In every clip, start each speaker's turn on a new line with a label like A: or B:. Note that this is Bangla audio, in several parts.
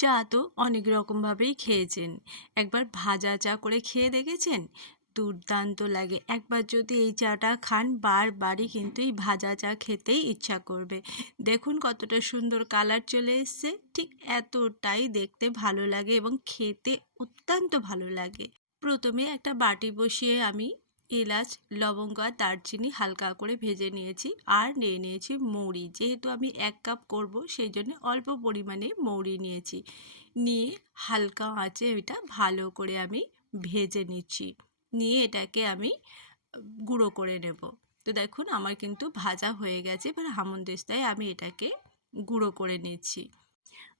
A: চা তো অনেক রকমভাবেই খেয়েছেন। একবার ভাজা চা করে খেয়ে দেখেছেন? দুর্দান্ত লাগে। একবার যদি এই চাটা খান, বারবারই কিন্তু এই ভাজা চা খেতেই ইচ্ছা করবে। দেখুন কতটা সুন্দর কালার চলে এসছে। ঠিক এতটাই দেখতে ভালো লাগে এবং খেতে অত্যন্ত ভালো লাগে। প্রথমে একটা বাটি বসিয়ে আমি এলাচ, লবঙ্গ আর দারচিনি হালকা করে ভেজে নিয়েছি আর নিয়ে নিয়েছি মৌরি। যেহেতু আমি এক কাপ করব, সেই জন্য অল্প পরিমাণে মৌরি নিয়েছি। নিয়ে হালকা আঁচে এটা ভালো করে আমি ভেজে নিচ্ছি। নিয়ে এটাকে আমি গুঁড়ো করে নেব। তো দেখুন, আমার কিন্তু ভাজা হয়ে গেছে। এবার হামনদিস্তায় আমি এটাকে গুঁড়ো করে নিচ্ছি।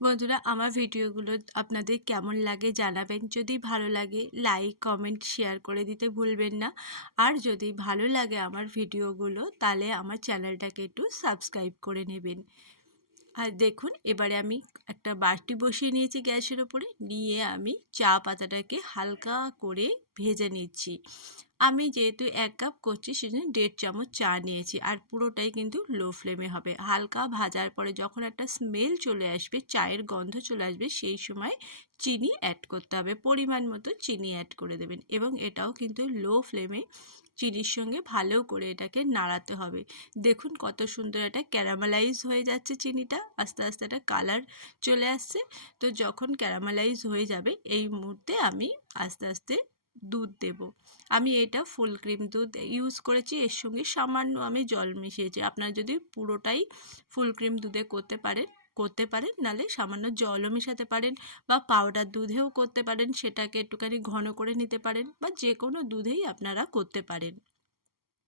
A: বন্ধুরা, আমার ভিডিওগুলো আপনাদের কেমন লাগে জানাবেন। যদি ভালো লাগে লাইক কমেন্ট শেয়ার করে দিতে ভুলবেন না। আর যদি ভালো লাগে আমার ভিডিওগুলো, তাহলে আমার চ্যানেলটাকে একটু সাবস্ক্রাইব করে নেবেন। আর দেখুন, এবারে আমি একটা বাটি বসিয়ে নিয়েছি গ্যাসের ওপরে। নিয়ে আমি চা পাতাটাকে হালকা করে ভেজে নিচ্ছি। আমি যেহেতু এক কাপ করছি, সেজন্য দেড় চামচ চা নিয়েছি। আর পুরোটাই কিন্তু লো ফ্লেমে হবে। হালকা ভাজার পরে যখন একটা স্মেল চলে আসবে, চায়ের গন্ধ চলে আসবে, সেই সময় চিনি অ্যাড করতে হবে। পরিমাণ মতো চিনি অ্যাড করে দেবেন এবং এটাও কিন্তু লো ফ্লেমে চিনির সঙ্গে ভালো করে এটাকে নাড়াতে হবে। দেখুন কত সুন্দর এটা ক্যারামেলাইজ হয়ে যাচ্ছে চিনিটা। আস্তে আস্তে একটা কালার চলে আসছে। তো যখন ক্যারামেলাইজ হয়ে যাবে, এই মুহূর্তে আমি আস্তে আস্তে দুধ দেব। আমি এটা ফুল ক্রিম দুধ ইউজ করেছি, এর সঙ্গে সামান্য আমি জল মিশিয়েছি। আপনারা যদি পুরোটাই ফুল ক্রিম দুধে করতে পারেন করতে পারেন নালে সামান্য জলও মেশাতে পারেন বা পাউডার দুধেও করতে পারেন, সেটাকে একটুখানি ঘন করে নিতে পারেন বা যে কোনো দুধেই আপনারা করতে পারেন।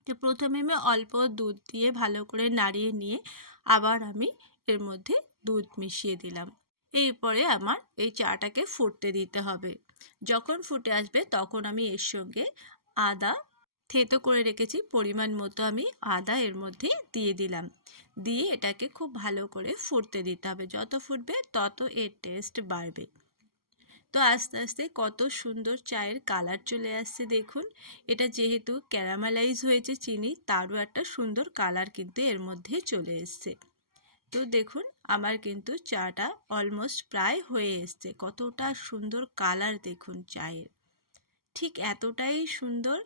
A: তো প্রথমে আমি অল্প দুধ দিয়ে ভালো করে নাড়িয়ে নিয়ে আবার আমি এর মধ্যে দুধ মিশিয়ে দিলাম। এরপরে আমার এই চাটাকে ফুটতে দিতে হবে। যখন ফুটে আসবে তখন আমি এর সঙ্গে আদা থেতো করে রেখেছি, পরিমাণ মতো আমি আদা এর মধ্যে দিয়ে দিলাম। দিয়ে এটাকে খুব ভালো করে ফুটতে দিতে হবে। যত ফুটবে তত এর টেস্ট বাড়বে। তো আস্তে আস্তে কত সুন্দর চায়ের কালার চলে আসছে দেখুন। এটা যেহেতু ক্যারামেলাইজ হয়েছে চিনি, তারও একটা সুন্দর কালার কিন্তু এর মধ্যে চলে এসছে। তো দেখুন, আমার কিন্তু চাটা অলমোস্ট প্রায় হয়ে এসছে। কতটা সুন্দর কালার দেখুন চায়ের। ঠিক এতটাই সুন্দর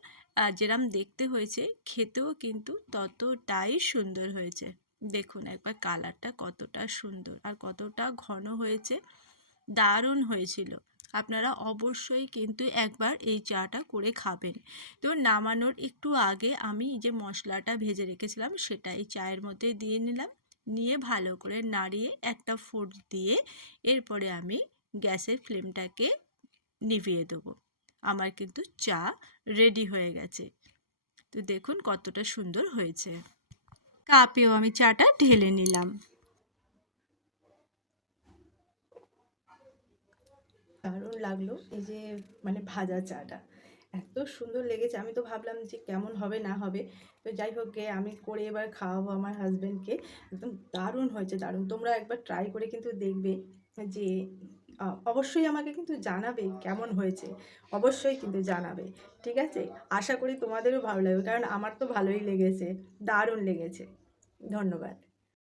A: যেরাম দেখতে হয়েছে, খেতেও কিন্তু ততটাই সুন্দর হয়েছে। দেখুন একবার কালারটা কতটা সুন্দর আর কতটা ঘন হয়েছে, দারুণ হয়েছিল। আপনারা অবশ্যই কিন্তু একবার এই চাটা করে খাবেন। তো নামানোর একটু আগে আমি যে মশলাটা ভেজে রেখেছিলাম, সেটা এই চায়ের মধ্যে দিয়ে নিলাম। নিয়ে ভালো করে নাড়িয়ে একটা ফুট দিয়ে এরপরে আমি গ্যাসের ফ্লেমটাকে নিভিয়ে দেবো। আমার কিন্তু চা রেডি হয়ে গেছে। তো দেখুন কতটা সুন্দর হয়েছে। কাপেও আমি চাটা ঢেলে নিলাম।
B: দারুণ লাগল এই যে মানে ভাজা চাটা। এত সুন্দর লেগেছে। আমি তো ভাবলাম যে কেমন হবে, না হবে। তো যাই হোক গে, আমি করে এবার খাওয়াবো আমার হাজব্যান্ডকে একদম দারুণ হয়েছে, দারুণ। তোমরা একবার ট্রাই করে কিন্তু দেখবে যে অবশ্যই আমাকে কিন্তু জানাবে কেমন হয়েছে। অবশ্যই কিন্তু জানাবে, ঠিক আছে? আশা করি তোমাদেরও ভালো লাগবে, কারণ আমার তো ভালোই লেগেছে, দারুণ লেগেছে। ধন্যবাদ।